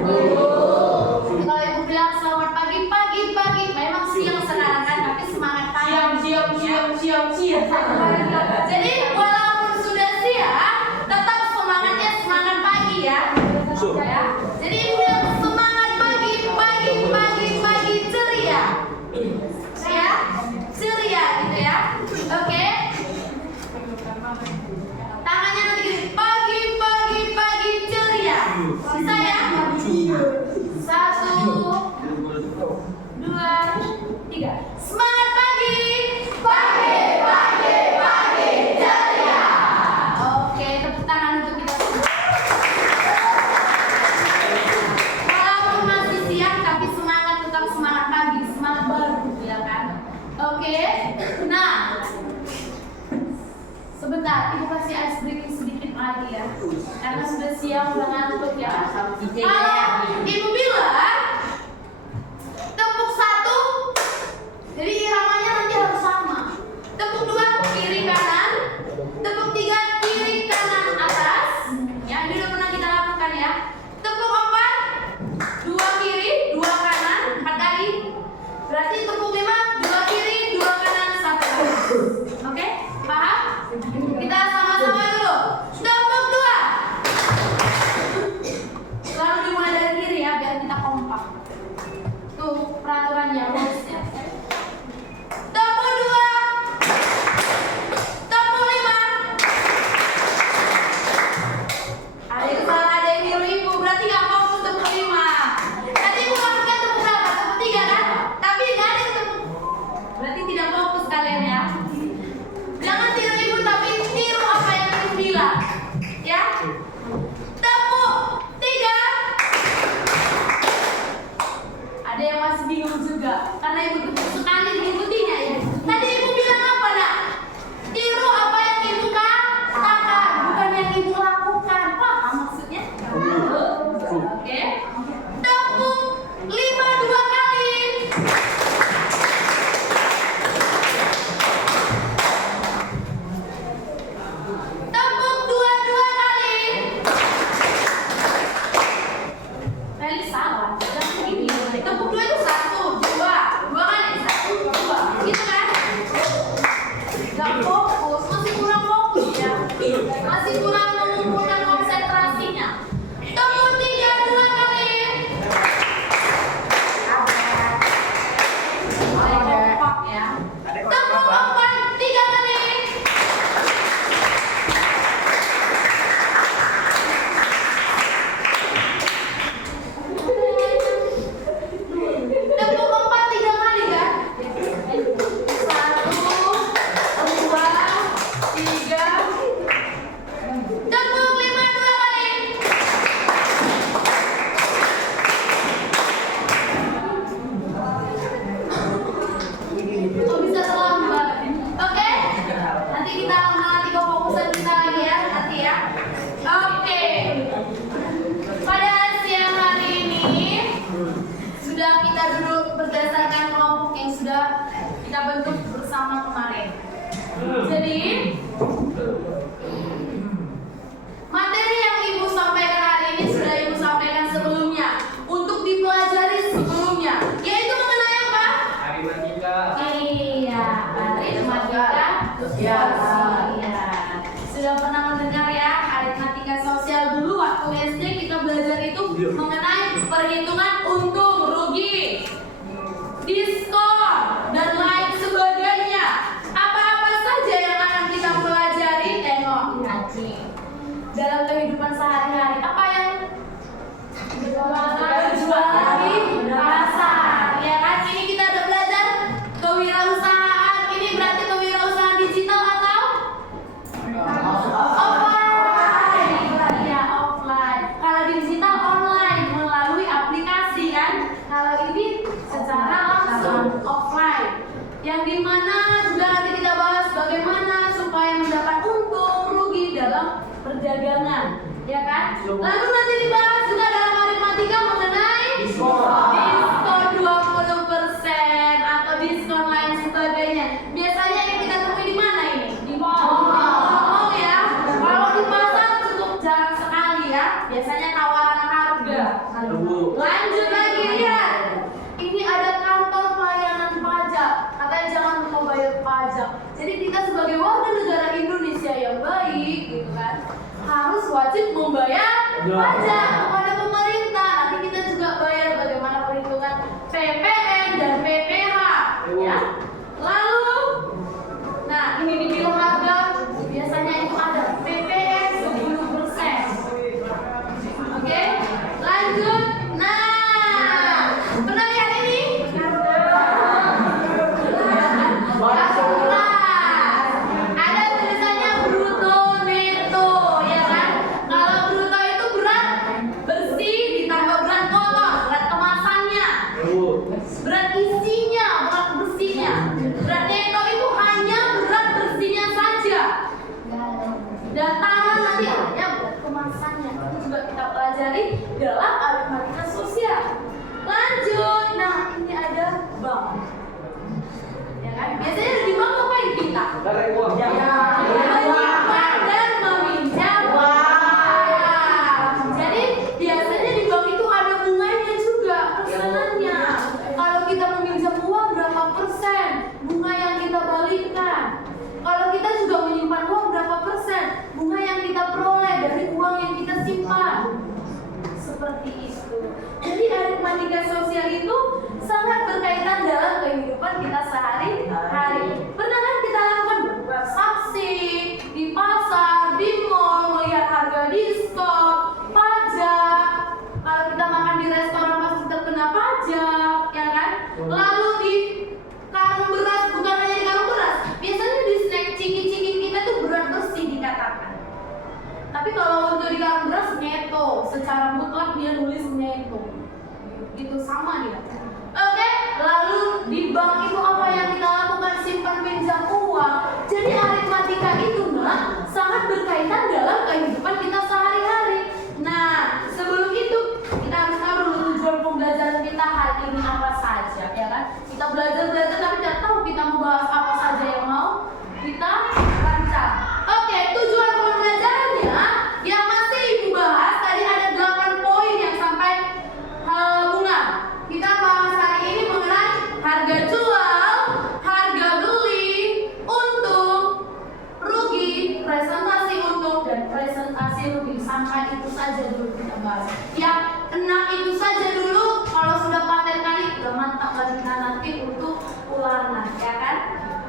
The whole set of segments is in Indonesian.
Kalau ibu bilang selamat pagi, memang siang sekarang kan, tapi semangat pagi. Siang. Jadi walaupun sudah siang, tetap semangatnya semangat pagi ya. Jadi ibu bilang semangat pagi, ceria. Ya, ceria gitu ya. Oke. Tangannya nanti gini, pagi, ceria. Bisa ya? 1, 2, 3. Semangat pagi, ceria. Oke, tepuk tangan untuk kita semua. Walaupun masih siang, tapi semangat, tetap semangat pagi, semangat baru, ya kan? Oke. Nah, sebentar, ibu kasih ice breaking sedikit lagi ya. Karena sudah siang, udah ngantuk ya. Kalau ibu bilang tepuk 1, jadi iramanya nanti harus sama. Tepuk 2, kiri kanan. Tepuk 3, kiri kanan atas. Ya, ini udah pernah kita lakukan ya. Tepuk 4, 2 kiri, 2 kanan, 4 kali. Berarti tepuk 5, 2 kiri, 2 kanan, 1 kali. Oke? Paham? Kita sama-sama dulu. Tepuk 2. Selalu dimulai dari kiri ya, biar kita kompak. Tuh peraturannya, rules-nya. Tepuk 2. Tepuk 5. Ada yang salah, ada yang niru ibu, berarti gak fokus tepuk 5. Tadi ibu lakukan tepuk berapa? Tepuk 3 kan? Tapi gak ada yang tepuk. Berarti tidak fokus kalian ya. Jangan tiru ibu, tapi tiru apa yang ibu bilang. Ya. Tepuk 3. Ada yang masih bingung juga, karena ibu tepuk sekali diikutinya ya. Tadi ibu bilang apa nak? Tiru apa yang ibu katakan, bukan yang ibu lakukan. Paham maksudnya? Oke. Tepuk 5 2 kali. Tepuk 2 2 kali. Feli salah. Jangan begini. Tepuk 2 itu 1, 2 kali. 1, 2. Gitu kan? Gak fokus, masih kurang fokus ya. Masih kurang mengumpulkan konsentrasinya. Tepuk 3 2 kali. Kompak ya. Tepuk 4 3 kali. Tepuk 4 3 kali kan? 1, 2, 3. Tepuk 5 2 kali. Oh, bisa terlambat. Oke? Nanti kita melatih kefokusan kita lagi ya, nanti ya. Oke. Pada siang hari ini sudah kita duduk berdasarkan kelompok yang sudah kita bentuk bersama kemarin. Jadi materi yang ibu sampaikan hari ini sudah ibu sampaikan sebelumnya untuk dipelajari sebelumnya, yaitu mengenai apa? Aritmatika. Iya, aritmatika sosial. Iya. Sudah pernah mendengar ya aritmatika sosial dulu waktu SD kita belajar itu mengenai perhitungan untung rugi, diskon dan lain sebagainya. Apa-apa saja yang akan kita pelajari, tengok ngaji. Dalam kehidupan sehari-hari apa yang jualan di pasar, ya kan? Ini kita udah belajar kewirausahaan. Ini berarti kewirausahaan digital atau offline? Ya offline. Kalau digital online melalui aplikasi kan. Kalau ini secara langsung offline. Yang dimana juga nanti kita bahas bagaimana supaya mendapat untung rugi dalam perdagangan, ya kan? Lalu nanti dibahas juga dalam aritmatika mengenai diskon 20% atau diskon lain sebagainya. Biasanya yang kita temui di mana ini? Di mall ya. Kalau di pasar cukup jarang sekali ya. Biasanya tawaran harga. wajib membayar pajak kepada pemerintah. Nanti kita juga bayar bagaimana perhitungan PPN dan PPh, ya. Lalu, nah ini dibilang harga biasanya itu ada PPN 10%. Oke, lanjut. Nah, pernah lihat ini? Ada tulisannya bruto neto, ya kan? Kalau bruto itu berat bersih ditambah berat kotor, berat kemasannya, berat isinya, berat bersihnya. Berat neto itu hanya berat bersihnya saja. Dan tangan nanti hanya berat kemasannya. Itu juga kita pelajari dalam aritmatika sosial. Lanjut. Nah, ini ada bank. Ya kan? Biasanya di bank ngapain kita? Menyimpan dan meminjam uang. Jadi biasanya di bank itu ada bunganya juga, persenannya. Kalau kita meminjam uang berapa persen bunga yang kita balikkan? Kalau kita juga menyimpan uang berapa persen bunga yang kita peroleh dari uang yang kita simpan? Seperti itu. Jadi aritmatika sosial itu sangat berkaitan dalam kehidupan kita sehari-hari. Pernah kan kita lakukan transaksi di pasar, di mall, melihat harga diskon, pajak. Kalau kita makan di restoran pasti terkena pajak, ya kan? Lalu di karung beras, bukan hanya di karung beras, biasanya di snack ciki-ciki kita tuh berat bersih dikatakan. Tapi kalau untuk di karung beras neto, secara mutlak dia nulis neto. Itu sama dia. Oke, lalu di bank itu apa yang kita lakukan? Simpan pinjam uang. Jadi aritmatika itu sangat berkaitan dalam kehidupan kita sehari-hari. Nah, sebelum itu kita harus tahu dulu tujuan pembelajaran kita hari ini apa saja, ya kan? Kita belajar tapi tidak tahu kita mau bahas apa saja yang mau kita rancang. Oke, tujuan pembelajarannya yang masih Ibu bahas tadi ada 8 poin yang sampai bunga. Kita bahas hari ini mengenai harga jual, harga beli, untung, rugi, presentasi untung dan presentasi rugi. Sampai itu saja dulu kita bahas. Yang 6 itu saja dulu. Kalau sudah paten kali udah mantap lagi nanti untuk ulangan, ya kan?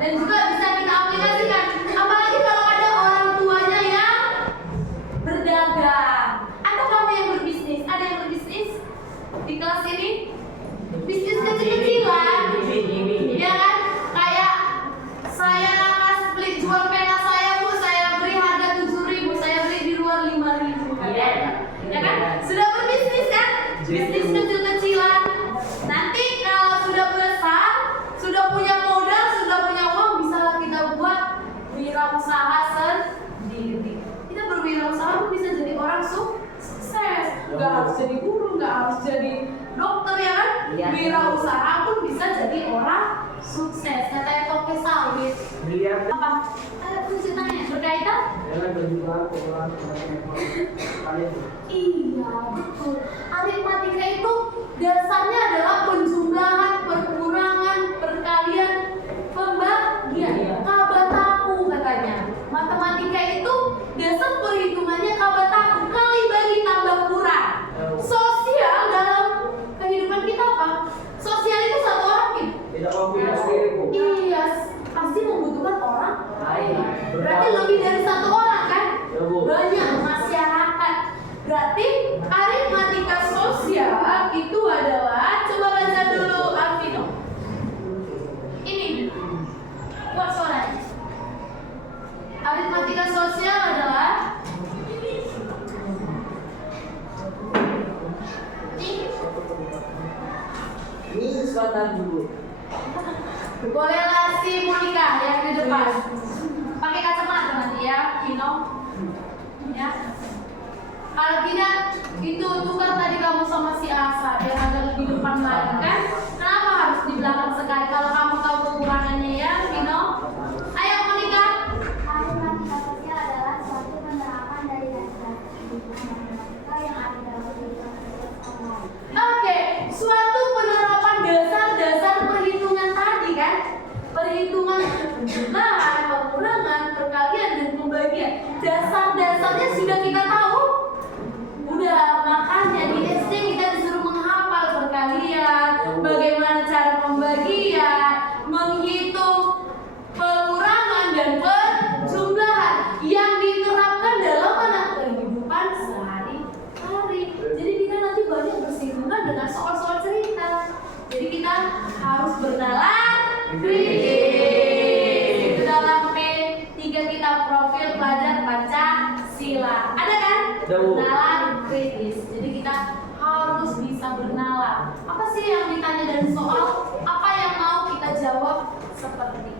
Dan juga bisa kita aplikasikan. Apalagi kalau ada orang tuanya yang berdagang atau kamu yang berbisnis. Ada yang berbisnis di kelas ini? Bisnis kecil-kecilan, ya kan? Kayak saya beli jual pena saya, Bu, saya beri harga 7.000, saya beli di luar 5.000, ya kan? Sudah berbisnis kan? Bisnis kecil-kecilan. Nanti kalau sudah besar, sudah punya modal, sudah punya uang, bisalah kita buat wirausaha sendiri. Kita berwirausaha pun bisa jadi orang sukses. Nggak harus jadi guru, nggak harus jadi dokter, ya kan? Wirausaha pun bisa jadi orang sukses. Katanya toke sawit. Apa? Ada ceritanya berkaitan? Iya, betul. Aritmatika itu dasarnya adalah penjumlahan, perkurangan, perkalian, pembagian. Kabataku katanya. Matematika itu dasar perhitungannya kabataku, kali bagi tambah kurang. Sosial dalam kehidupan kita apa? Sosial itu satu orang gitu. Tidak mempunyai sendiri, Bu. Iya, pasti membutuhkan orang lain. Berarti lebih dari satu orang kan? Ya, Bu. Banyak masyarakat. Berarti aritmatika sosial itu adalah, coba baca dulu Alvino. Ini buat suaranya. Aritmatika sosial adalah Ini selatan dulu. bolehlah si Monica yang di depan. Pakai kacamata nanti ya, Vino. Ya. Kalau tidak, itu tukar tadi kamu sama si Asa biar agak lebih depan lagi kan? Kenapa harus di belakang sekali? Kalau kamu tahu kekurangannya ya, Vino. Ayo Monica. Aritmatika sosial adalah suatu penerapan dari dasar matematika yang ada dalam kehidupan sehari-hari. Oke, suatu penerapan dasar-dasar perhitungan tadi kan? Perhitungan penjumlahan, pengurangan, perkalian dan pembagian. Dasar-dasarnya sudah kita tahu kritis. Itu dalam P3 kita profil pelajar Pancasila. Ada kan? Ada, Bu. Bernalar kritis. Jadi kita harus bisa bernalar. Apa sih yang ditanya dari soal? Apa yang mau kita jawab seperti